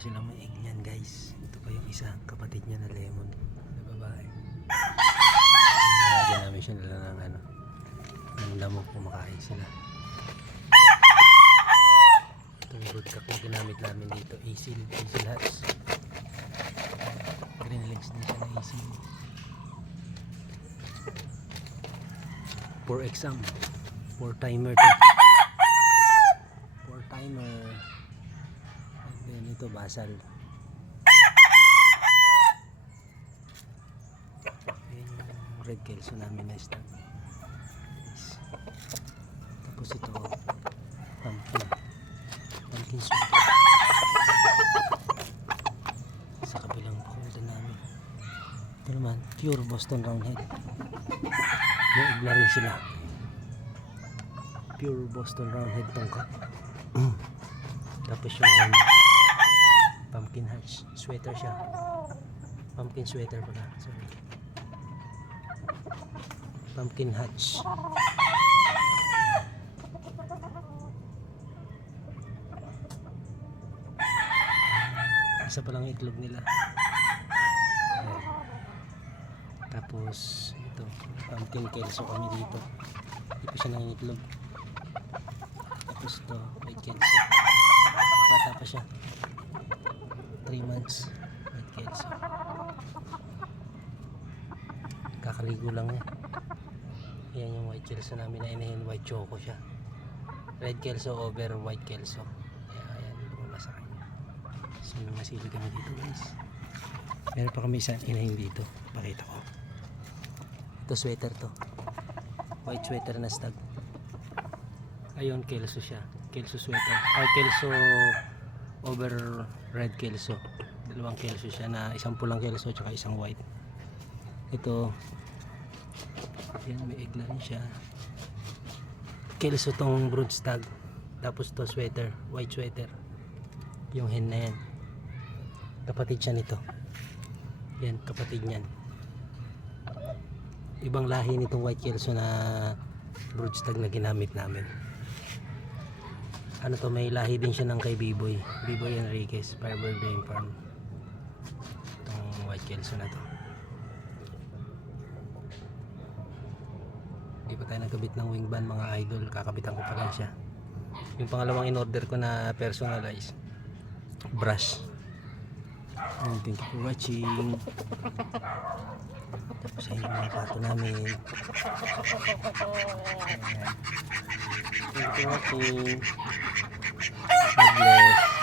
silang may egg niyan guys. Ito pa yung isa, kapatid niya na lemon na babae. Nilagyan namin siya nila ng ano, ng lamok, kumakain sila. Itong broodcock na ginamit namin dito, Asil Hats. Green legs din siya na Asil. For exam, for timer to. For timer. And then ito basal. Ayan yung red kelso namin na stag. Tapos ito pumpkin soup. Sa kabilang pakulitan namin, ito naman pure Boston Roundhead. May egg na rin sila. Pure Boston Roundhead tongkat. Tapos yung pumpkin hatch sweater siya. Pumpkin sweater pala, sorry. Pumpkin hatch. Isa pa lang itlog nila. Ayan. Tapos ito, pumpkin kelso kami dito. Hindi pa siya nangitlog. Tapos ito, white kelso. Bata pa siya. 3 months. White kelso. Kakaligo lang niya. Ayan yung white kelso namin na inahin. White choco siya. Red kelso over white kelso. Ayan, lumala sa kanya. So may masili kami dito guys. Meron pa kami isang inahin dito. Pakita ko. Ito sweater to. White sweater na stag. Ayun, kelso siya. Kelso sweater. Ay, kelso over red kelso. Dalawang kelso siya na isang pulang kelso tsaka isang white. Ito. Yan, may egg na rin siya. Kelso tong brood stag. Tapos to sweater. White sweater. Yung hen na yan. Kapatid siya nito. Yan, kapatid niyan. Ibang lahi nitong white kelso na brood stag na ginamit namin. Ano to, may lahi din siya ng kay Biboy Enriquez, Firebird Game Farm. Itong white kelso na to. Hindi pa tayo nagkabit ng wing band mga idol, kakabitan ko pa lang siya. Yung pangalawang in order ko na personalize brush. And thank you for watching. Tapos ayun yung mga pato namin. Thank you for watching. God bless.